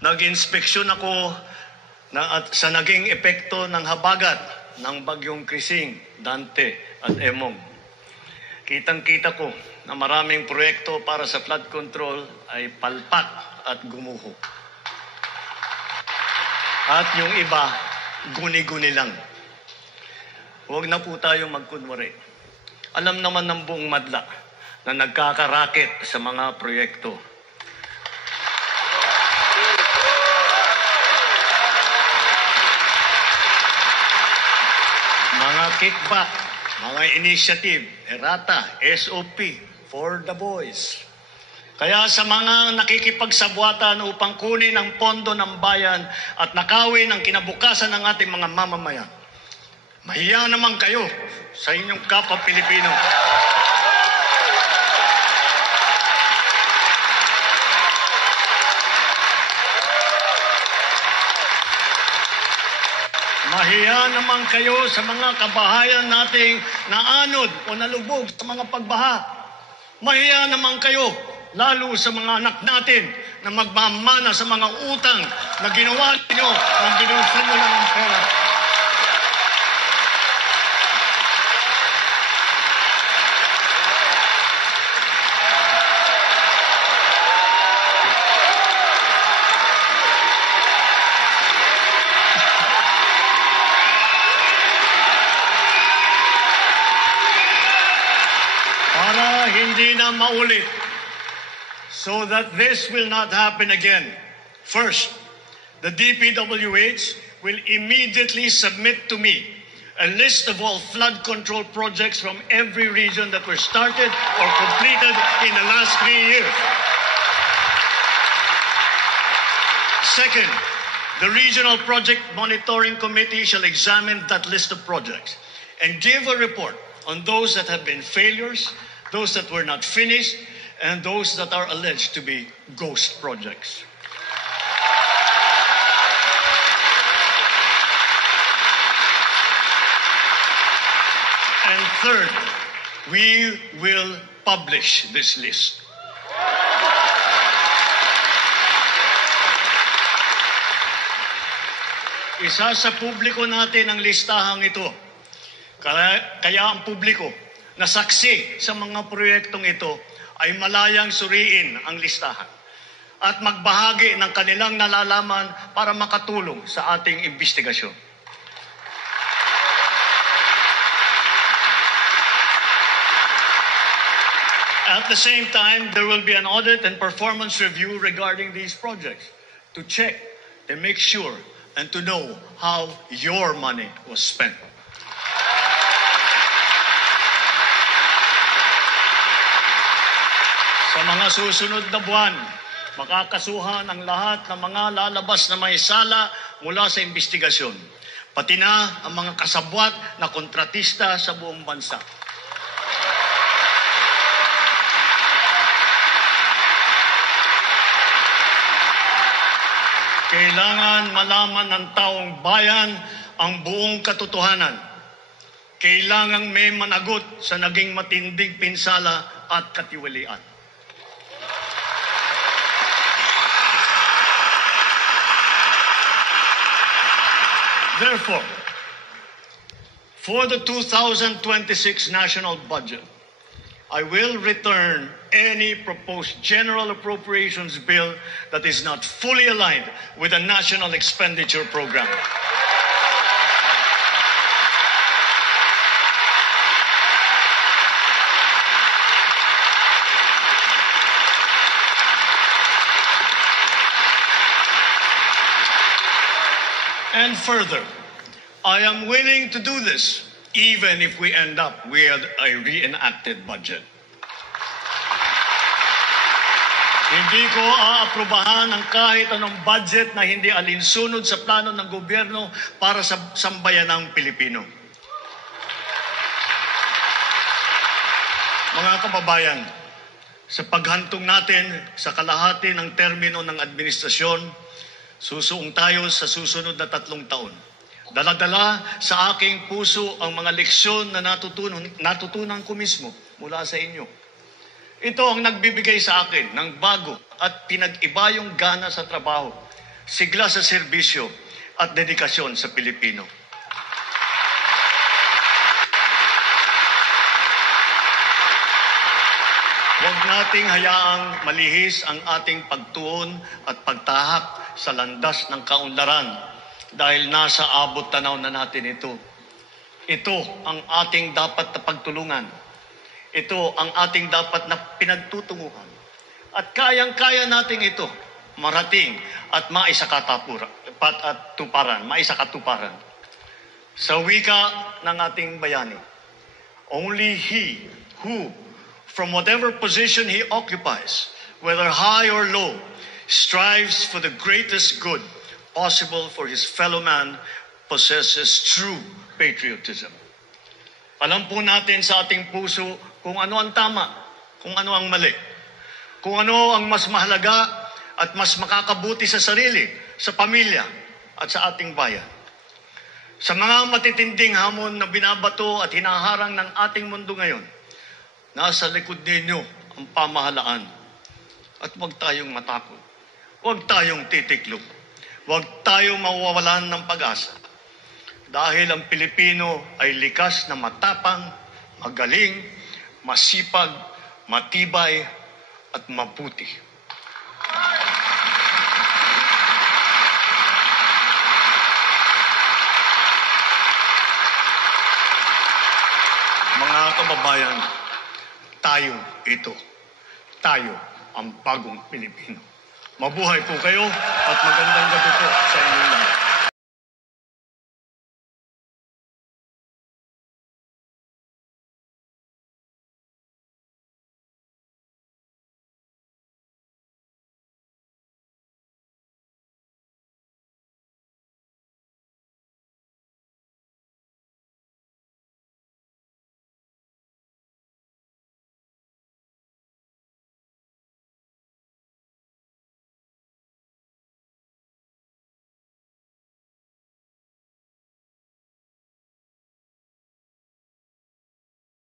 Nag-inspeksyon ako sa naging epekto ng habagat ng bagyong Krising, Dante at Emong. Kitang-kita ko na maraming proyekto para sa flood control ay palpak at gumuho. At yung iba, guni-guni lang. Huwag na po tayo magkunwari. Alam naman ng buong madla na nagkakaraket sa mga proyekto. Mga kickback, mga initiative, errata, SOP, for the boys. Kaya sa mga nakikipagsabwatan upang kunin ang pondo ng bayan at nakawin ang kinabukasan ng ating mga mamamayan, mahiya naman kayo sa inyong kapwa Pilipino. Mahiya naman kayo sa mga kabahayan nating naanod o nalubog sa mga pagbaha. Mahiya naman kayo, lalo sa mga anak natin na magmamana sa mga utang na ginawa niyo ng binuhusan nyo lang ang pera. Hindi na maulit. So that this will not happen again. First, the DPWH will immediately submit to me a list of all flood control projects from every region that were started or completed in the last 3 years. Second, the Regional Project Monitoring Committee shall examine that list of projects and give a report on those that have been failures, those that were not finished, and those that are alleged to be ghost projects. And third, we will publish this list. Isa sa publiko natin ang listahang ito. Kaya ang publiko na saksi sa mga proyektong ito ay malayang suriin ang listahan at magbahagi ng kanilang nalalaman para makatulong sa ating investigasyon. At the same time, there will be an audit and performance review regarding these projects to check, to make sure, and to know how your money was spent. Sa mga susunod na buwan, makakasuhan ang lahat ng mga lalabas na may sala mula sa investigasyon, pati na ang mga kasabwat na kontratista sa buong bansa. Kailangan malaman ng taong bayan ang buong katotohanan. Kailangan may managot sa naging matinding pinsala at katiwalian. Therefore, for the 2026 national budget, I will return any proposed general appropriations bill that is not fully aligned with the national expenditure program. And further, I am willing to do this even if we end up with a reenacted budget. Hindi ko aaprubahan ang kahit anong budget na hindi alinsunod sa plano ng gobyerno para sa sambayanang Pilipino. Mga kababayan, sa paghantong natin sa kalahati ng termino ng administrasyon, susuong tayo sa susunod na 3 taon. Dala-dala sa aking puso ang mga leksyon na natutunan ko mismo mula sa inyo. Ito ang nagbibigay sa akin ng bago at pinag-iba yung gana sa trabaho sigla sa serbisyo at dedikasyon sa Pilipino. Huwag nating hayaang malihis ang ating pagtuon at pagtahak sa landas ng kaunlaran dahil nasa abot tanaw na natin ito. Ito ang ating dapat na pagtulungan. Ito ang ating dapat na pinagtutunguhan. At kayang-kaya natin ito marating at maisakatuparan. Sa wika ng ating bayani, only he who from whatever position he occupies, whether high or low, strives for the greatest good possible for his fellow man, possesses true patriotism. Alam po natin sa ating puso kung ano ang tama, kung ano ang mali, kung ano ang mas mahalaga at mas makakabuti sa sarili, sa pamilya at sa ating bayan. Sa mga matitinding hamon na binabato at hinaharang ng ating mundo ngayon, nasa likod ninyo ang pamahalaan. At huwag tayong matakot. Huwag tayong titiklop. Huwag tayong mawawalan ng pag-asa. Dahil ang Pilipino ay likas na matapang, magaling, masipag, matibay, at mabuti. Mga kababayan, tayo ito. Tayo ang bagong Pilipino. Mabuhay po kayo at magandang gabi po sa inyong lahat.